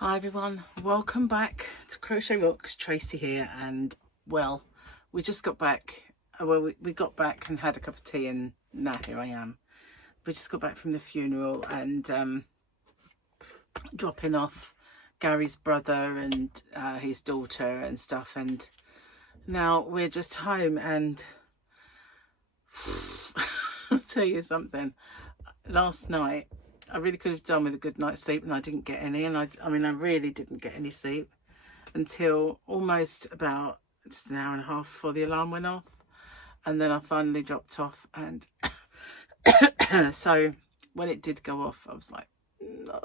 Hi everyone, welcome back to CrochetRocks. Tracy here, and well, we just got back. We got back and had a cup of tea, and now here I am. We just got back from the funeral and dropping off Gary's brother and his daughter and stuff, and now we're just home. And I'll tell you something. Last night I really could have done with a good night's sleep, and I didn't get any. And I mean, I really didn't get any sleep until almost about just an hour and a half before the alarm went off. And then I finally dropped off. And so when it did go off, I was like, no.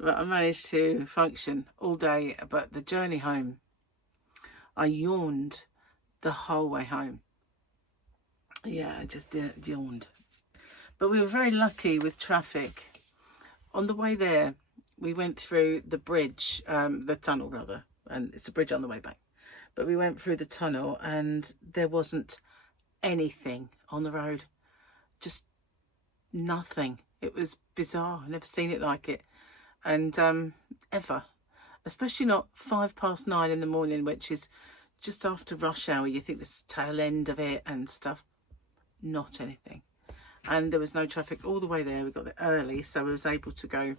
But I managed to function all day. But the journey home, I yawned the whole way home. Yeah, I just yawned. But we were very lucky with traffic. On the way there, we went through the bridge, the tunnel rather, and it's a bridge on the way back. But we went through the tunnel and there wasn't anything on the road. Just nothing. It was bizarre. I've never seen it like it. And ever. Especially not 9:05 in the morning, which is just after rush hour. You think the tail end of it and stuff. Not anything. And there was no traffic all the way there. We got there early, so we was able to go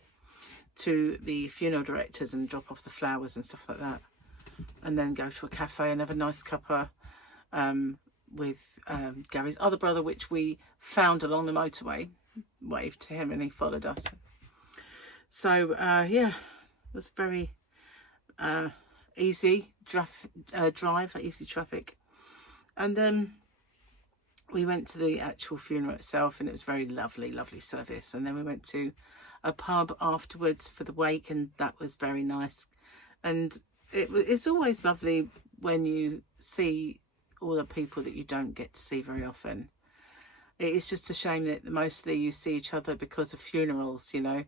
to the funeral directors and drop off the flowers and stuff like that, and then go to a cafe and have a nice cuppa with Gary's other brother, which we found along the motorway. Waved to him and he followed us. So yeah, it was very easy drive, easy traffic. And then we went to the actual funeral itself, and it was very lovely service. And then we went to a pub afterwards for the wake, and that was very nice. And it's always lovely when you see all the people that you don't get to see very often. It is just a shame that mostly you see each other because of funerals, you know.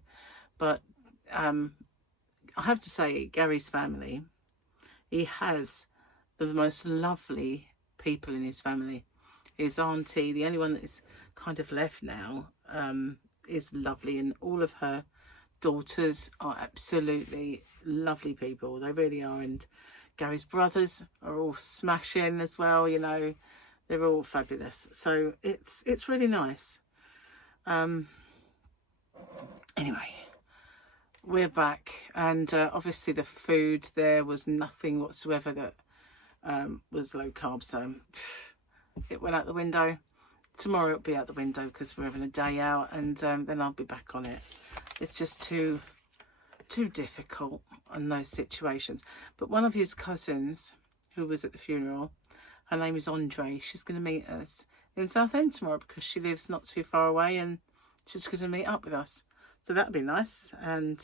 But I have to say, Gary's family, he has the most lovely people in his family. His auntie, the only one that is kind of left now, is lovely, and all of her daughters are absolutely lovely people. They really are. And Gary's brothers are all smashing as well, you know. They're all fabulous. So it's really nice. Anyway, we're back, and obviously the food there was nothing whatsoever that was low carb, so it went out the window. Tomorrow it'll be out the window because we're having a day out, and then I'll be back on it. It's just too difficult in those situations. But one of his cousins who was at the funeral, her name is Andre, she's going to meet us in Southend tomorrow because she lives not too far away, and she's going to meet up with us. So that'll be nice. And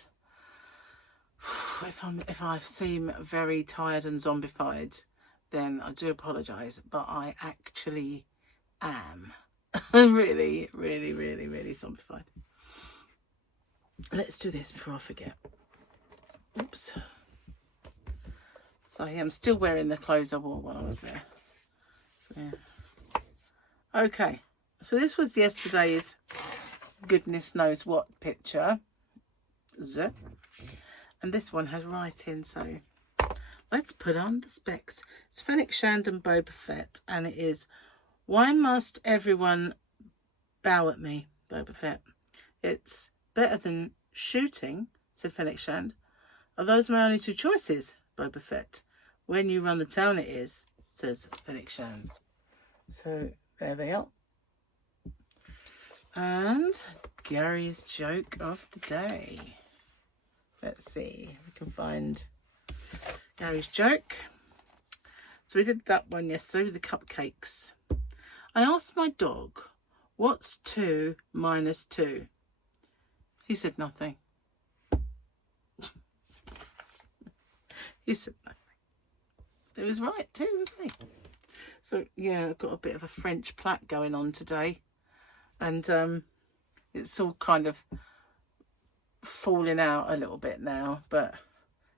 if I seem very tired and zombified, then I do apologise, but I actually am really zombified. Let's do this before I forget. Oops. So I'm still wearing the clothes I wore when I was there. So, yeah. Okay, so this was yesterday's goodness knows what picture. And this one has writing, so let's put on the specs. It's Fennec Shand and Boba Fett, and it is, why must everyone bow at me, Boba Fett? It's better than shooting, said Fennec Shand. Are those my only two choices, Boba Fett? When you run the town it is, says Fennec Shand. So there they are. And Gary's joke of the day. Let's see if we can find Gary's joke. So we did that one yesterday with the cupcakes. I asked my dog, what's 2 minus 2? He said nothing. He said nothing. It was right too, wasn't he? So yeah, I've got a bit of a French plaque going on today. And it's all kind of falling out a little bit now, but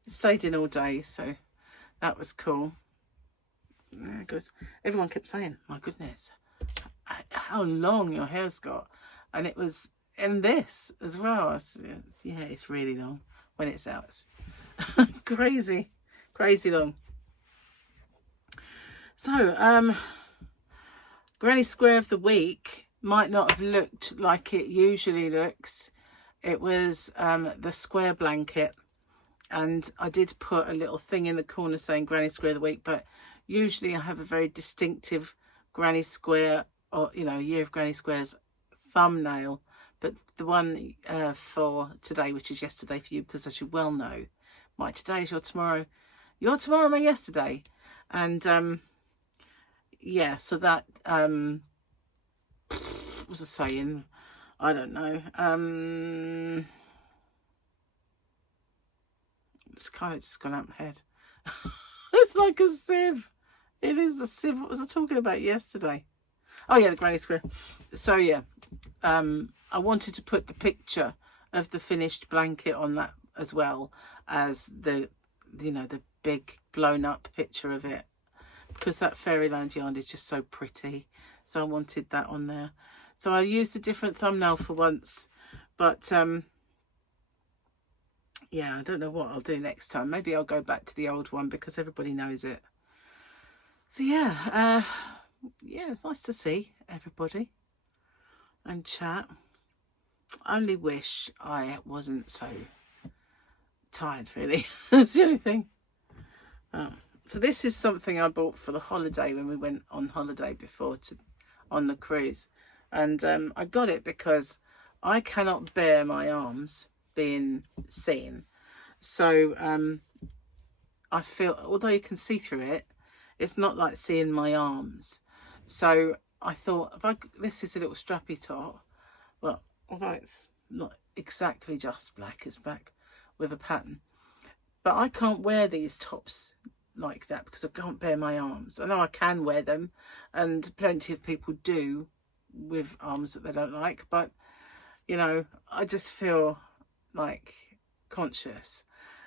it stayed in all day, so that was cool. Because everyone kept saying, my goodness, how long your hair's got. And it was in this as well. Yeah, it's really long. when it's out. It's crazy long. So Granny Square of the week might not have looked like it usually looks. It was the square blanket, and I did put a little thing in the corner saying Granny Square of the week, but usually I have a very distinctive Granny Square, or Year of Granny Squares thumbnail. But the one for today, which is yesterday for you, because as you well know, my today is your tomorrow, my yesterday. And yeah, so that was a saying, I don't know, it's kind of just gone out my head. It's like a sieve. It is a sieve. What was I talking about yesterday? Oh yeah, the Granny Square. So yeah, I wanted to put the picture of the finished blanket on that as well as the big blown up picture of it, because that Fairyland yarn is just so pretty. So I wanted that on there. So I used a different thumbnail for once, but yeah, I don't know what I'll do next time. Maybe I'll go back to the old one because everybody knows it. So yeah, yeah, it's nice to see everybody and chat. I only wish I wasn't so tired, really. That's the only thing. So this is something I bought for the holiday when we went on holiday before on the cruise. And I got it because I cannot bear my arms being seen. So I feel, although you can see through it, it's not like seeing my arms. So I thought, this is a little strappy top. Well, although it's not exactly just black, it's black with a pattern. But I can't wear these tops like that because I can't bear my arms. I know I can wear them, and plenty of people do with arms that they don't like, but I just feel like conscious.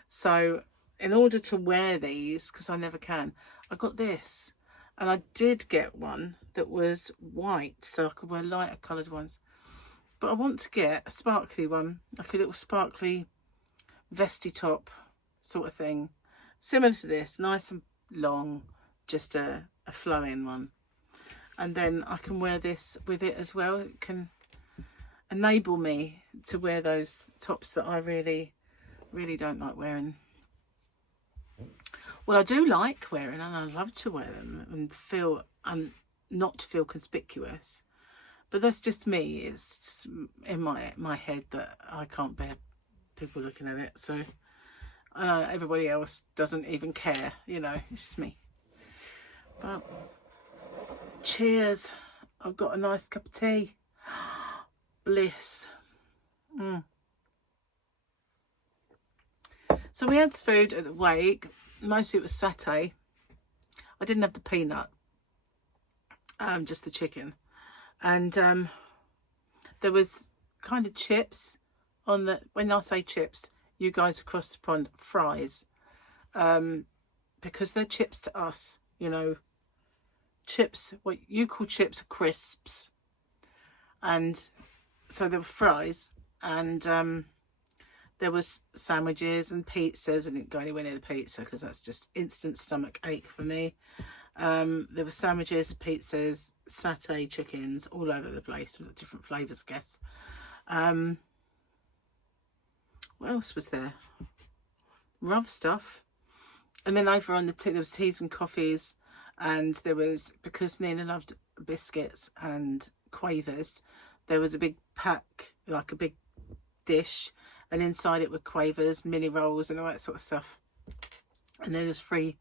So in order to wear these, because I never can, I got this. And I did get one that was white, so I could wear lighter coloured ones. But I want to get a sparkly one, like a little sparkly vesty top sort of thing. Similar to this, nice and long, just a flowing one. And then I can wear this with it as well. It can enable me to wear those tops that I really, really don't like wearing. Well, I do like wearing, and I love to wear them and not feel conspicuous. But that's just me. It's just in my head that I can't bear people looking at it. So I know everybody else doesn't even care, it's just me. But cheers. I've got a nice cup of tea. Bliss. So we had food at the wake. Mostly it was satay. I didn't have the peanut, just the chicken. And there was kind of chips on the, when I say chips, you guys across the pond, fries, because they're chips to us, chips, what you call chips are crisps. And so there were fries, and there was sandwiches and pizzas. I didn't go anywhere near the pizza because that's just instant stomach ache for me. There were sandwiches, pizzas, satay chickens all over the place with different flavours, I guess. What else was there? Rough stuff. And then over on the there was teas and coffees, and there was, because Nina loved biscuits and quavers, there was a big pack, like a big dish, and inside it were quavers, mini rolls and all that sort of stuff. And then there's free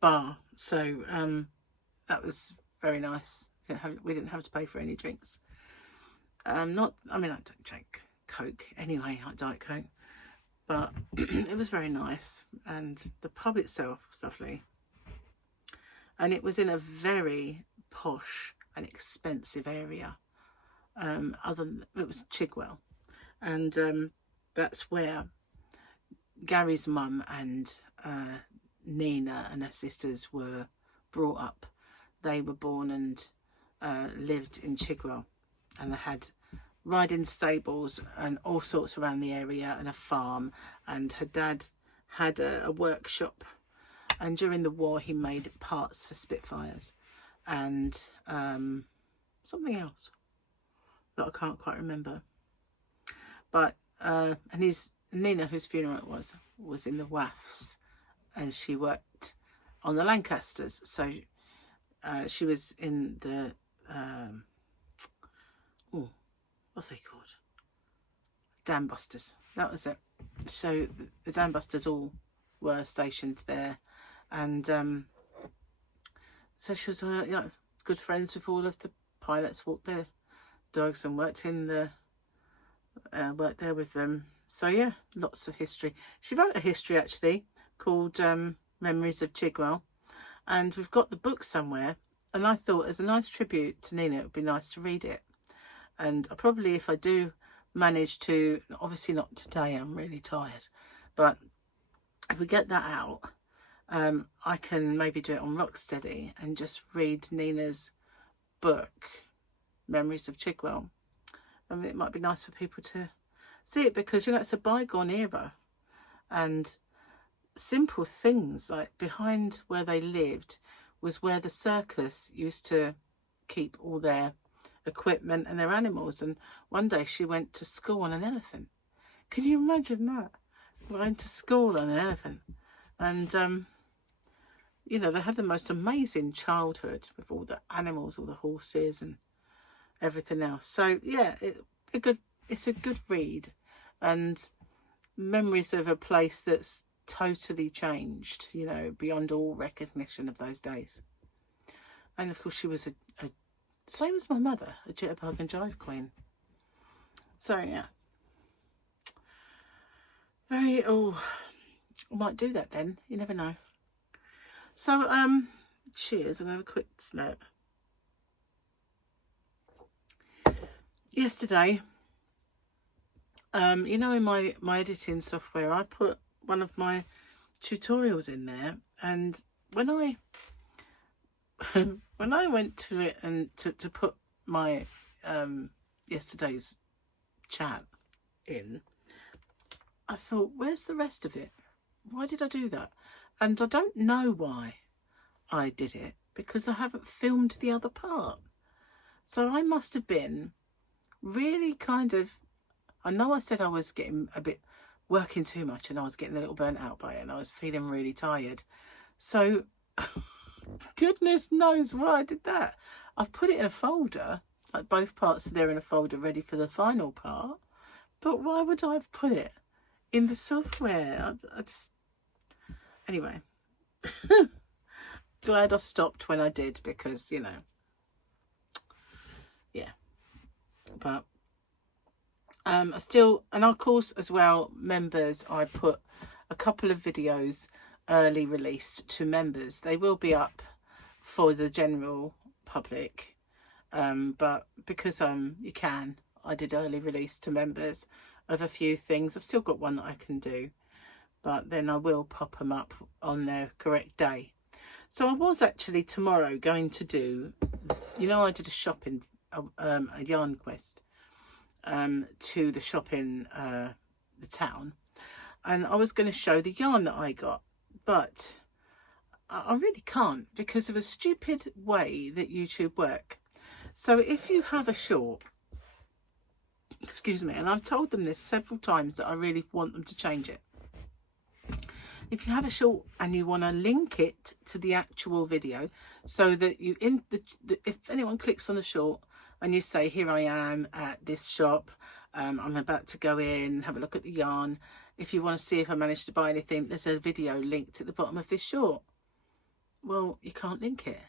bar, so that was very nice. We didn't have to pay for any drinks. I don't drink Coke anyway, like Diet Coke, but it was very nice, and the pub itself was lovely, and it was in a very posh and expensive area. It was Chigwell, and that's where Gary's mum and Nina and her sisters were brought up. They were born and lived in Chigwell, and they had riding stables and all sorts around the area, and a farm, and her dad had a workshop, and during the war he made parts for Spitfires and something else that I can't quite remember. But and Nina, whose funeral it was in the WAFs, and she worked on the Lancasters, so she was in the what's they called, Dam Busters, that was it. So the Dam Busters all were stationed there, and so she was good friends with all of the pilots, walked their dogs and worked there with them. So yeah, lots of history. She wrote a history actually called Memories of Chigwell, and we've got the book somewhere, and I thought as a nice tribute to Nina it would be nice to read it. And probably if I do manage to, obviously not today, I'm really tired, but if we get that out, I can maybe do it on Rocksteady and just read Nina's book, Memories of Chigwell. I mean, it might be nice for people to see it, because, you know, it's a bygone era, and simple things like behind where they lived was where the circus used to keep all their equipment and their animals. And one day she went to school on an elephant. Can you imagine that? Went to school on an elephant. And you know, they had the most amazing childhood with all the animals, all the horses and everything else. So yeah, it's a good read, and memories of a place that's totally changed, you know, beyond all recognition of those days. And of course she was a same as my mother, a jitterbug and jive queen. So yeah, I might do that then, you never know. So cheers. I'm gonna have a quick snap. Yesterday, you know, in my editing software, I put one of my tutorials in there, and when I when I went to it and to put my yesterday's chat in, I thought, where's the rest of it? Why did I do that? And I don't know why I did it, because I haven't filmed the other part. So I must have been really kind of, I know I said I was getting a bit, working too much, and I was getting a little burnt out by it, and I was feeling really tired. So goodness knows why I did that. I've put it in a folder, like both parts are there in a folder ready for the final part. But why would I have put it in the software? I just, anyway. Glad I stopped when I did, because, you know, yeah. But still, and of course as well, members, I put a couple of videos early released to members. They will be up for the general public, but because you can, I did early release to members of a few things. I've still got one that I can do, but then I will pop them up on their correct day. So I was actually tomorrow going to do, you know, I did a shopping, a yarn quest to the shop in the town, and I was going to show the yarn that I got, but I really can't, because of a stupid way that YouTube work. So if you have a short, excuse me, and I've told them this several times that I really want them to change it. If you have a short and you want to link it to the actual video, so that you, if anyone clicks on the short and you say, here I am at this shop, I'm about to go in, have a look at the yarn. If you want to see if I managed to buy anything, there's a video linked at the bottom of this short. Well, you can't link it.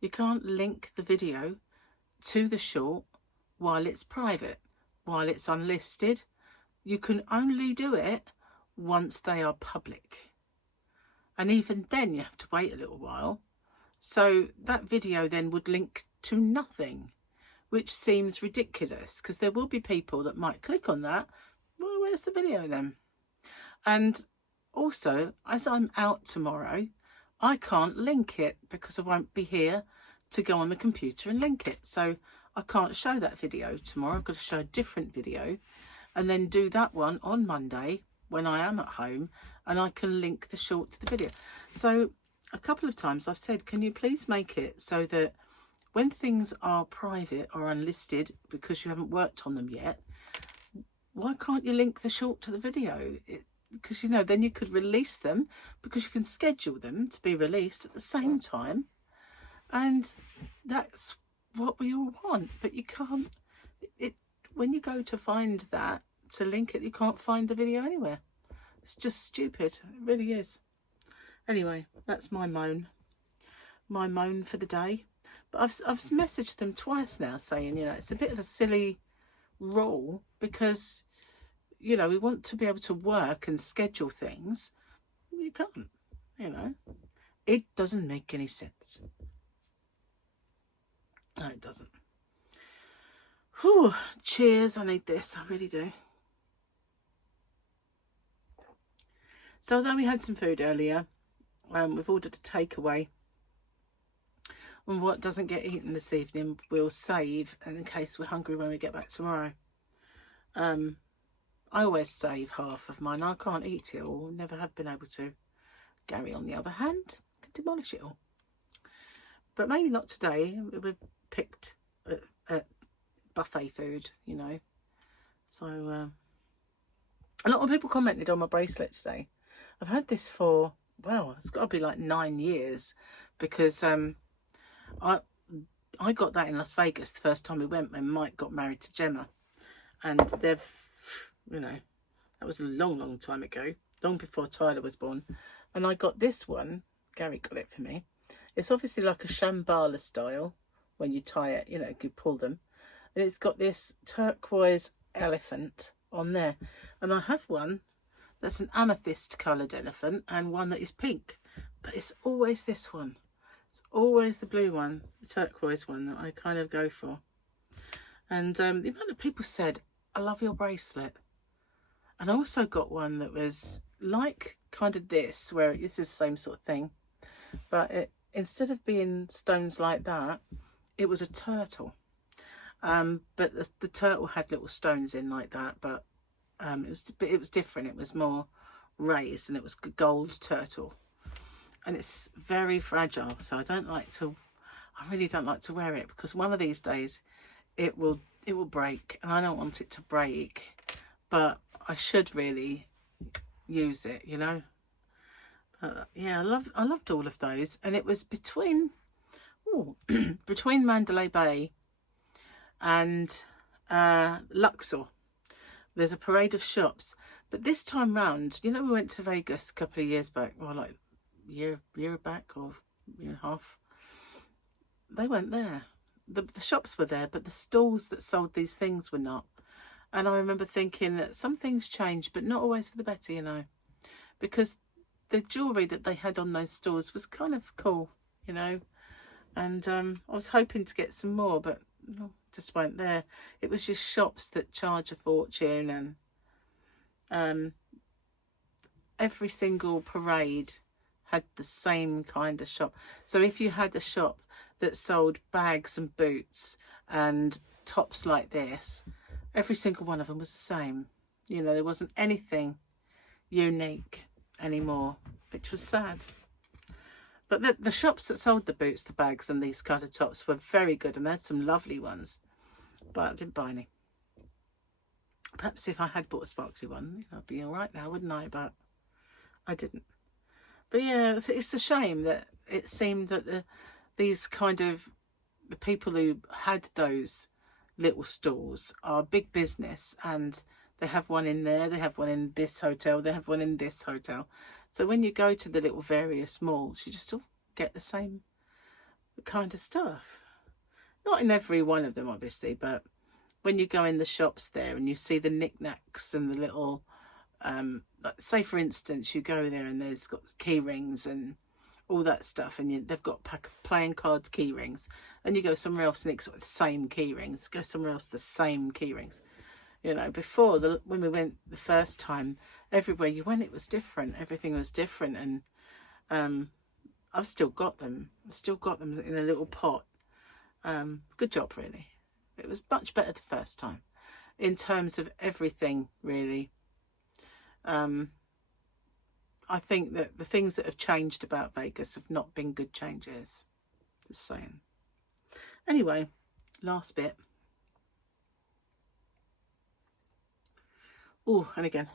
You can't link the video to the short while it's private, while it's unlisted. You can only do it once they are public, and even then you have to wait a little while. So that video then would link to nothing, which seems ridiculous, because there will be people that might click on that. Well, where's the video then? And also, as I'm out tomorrow, I can't link it because I won't be here to go on the computer and link it. So I can't show that video tomorrow. I've got to show a different video and then do that one on Monday when I am at home, and I can link the short to the video. So a couple of times I've said, can you please make it so that when things are private or unlisted because you haven't worked on them yet, why can't you link the short to the video? Because, you know, then you could release them, because you can schedule them to be released at the same time. And that's what we all want. But you can't, when you go to find that, to link it, you can't find the video anywhere. It's just stupid. It really is. Anyway, that's my moan for the day. But I've messaged them twice now saying, you know, it's a bit of a silly rule, because, you know, we want to be able to work and schedule things. You can't, you know. It doesn't make any sense. No, it doesn't. Whew, cheers. I need this. I really do. So although we had some food earlier, we've ordered a takeaway. And what doesn't get eaten this evening, we'll save in case we're hungry when we get back tomorrow. I always save half of mine. I can't eat it all. Never have been able to. Gary, on the other hand, can demolish it all. But maybe not today. We've picked buffet food, you know. So a lot of people commented on my bracelet today. I've had this for, well, it's got to be like 9 years, because I got that in Las Vegas the first time we went when Mike got married to Gemma, and they've, you know, that was a long time ago, long before Tyler was born. And I got this one, Gary got it for me. It's obviously like a shambhala style when you tie it, you know, you pull them, and it's got this turquoise elephant on there. And I have one that's an amethyst coloured elephant and one that is pink, but it's always this one. It's always the blue one, the turquoise one, that I kind of go for. And the amount of people said, I love your bracelet. And I also got one that was like kind of this, where this is the same sort of thing, but it, instead of being stones like that, it was a turtle. But the turtle had little stones in like that, but it was different. It was more raised, and it was gold turtle. And it's very fragile, so I really don't like to wear it, because one of these days it will break, and I don't want it to break, but I should really use it, you know. Yeah, I loved all of those, and it was between between Mandalay Bay and Luxor. There's a parade of shops, but this time round, you know, we went to Vegas a couple of years back, or like year back, or year and a half. They weren't there. The shops were there, but the stalls that sold these things were not. And I remember thinking that some things change, but not always for the better, you know, because the jewellery that they had on those stalls was kind of cool, you know. And I was hoping to get some more, but just weren't there. It was just shops that charge a fortune, and every single parade had the same kind of shop. So if you had a shop that sold bags and boots and tops like this, every single one of them was the same. You know, there wasn't anything unique anymore, which was sad. But the shops that sold the boots, the bags and these kind of tops were very good, and they had some lovely ones, but I didn't buy any. Perhaps if I had bought a sparkly one, I'd be all right now, wouldn't I? But I didn't. But yeah, it's a shame that it seemed that these kind of the people who had those little stores are big business, and they have one in there, they have one in this hotel, they have one in this hotel. So when you go to the little various malls, you just all get the same kind of stuff. Not in every one of them, obviously, but when you go in the shops there and you see the knickknacks and the little, like, say for instance, you go there and there's got key rings and all that stuff, and they've got a pack of playing cards key rings, and you go somewhere else and it's got the same key rings, go somewhere else, the same key rings. You know, before, when we went the first time, everywhere you went, it was different. Everything was different, and I've still got them. I've still got them in a little pot. Good job, really. It was much better the first time in terms of everything, really. I think that the things that have changed about Vegas have not been good changes. Just saying. Anyway, last bit. Oh, and again.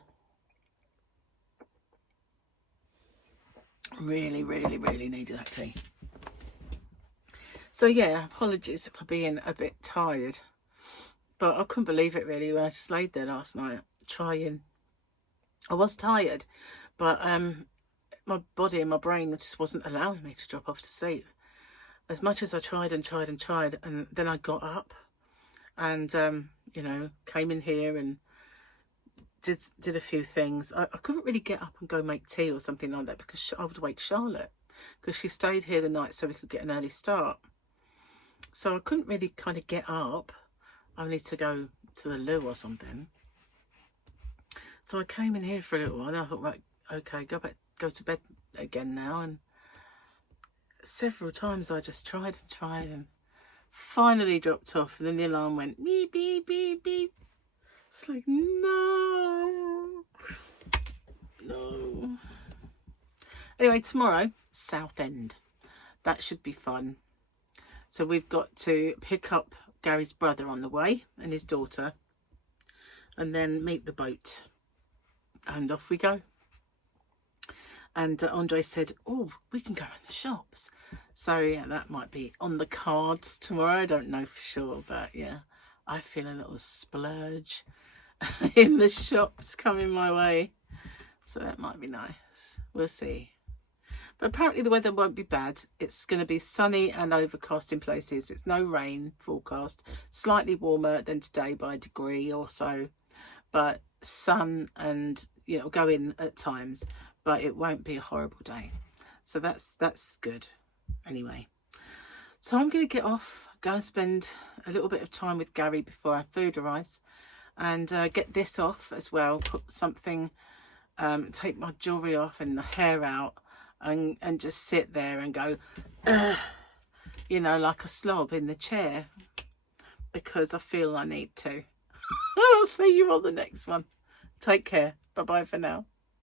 Really, really, really needed that tea. So yeah, apologies for being a bit tired. But I couldn't believe it really when I just laid there last night trying. I was tired, but my body and my brain just wasn't allowing me to drop off to sleep. As much as I tried and tried and tried, and then I got up and, you know, came in here and did a few things. I couldn't really get up and go make tea or something like that because I would wake Charlotte, because she stayed here the night so we could get an early start. So I couldn't really kind of get up. I need to go to the loo or something. So I came in here for a little while and I thought, right, okay, go to bed again now. And several times I just tried and tried and finally dropped off, and then the alarm went beep, beep, beep, beep. It's like, no. Anyway, tomorrow, Southend. That should be fun. So we've got to pick up Gary's brother on the way and his daughter, and then meet the boat. And off we go. And Andre said, oh, we can go in the shops. So yeah, that might be on the cards tomorrow. I don't know for sure, but yeah, I feel a little splurge in the shops coming my way. So that might be nice. We'll see. But apparently the weather won't be bad. It's going to be sunny and overcast in places. It's no rain forecast. Slightly warmer than today by a degree or so. But sun and, you know, go in at times. But it won't be a horrible day. So that's good. Anyway. So I'm going to get off. Go and spend a little bit of time with Gary before our food arrives. And get this off as well. Put something, take my jewellery off and the hair out. And just sit there and go, you know, like a slob in the chair, because I feel I need to. I'll see you on the next one. Take care. Bye-bye for now.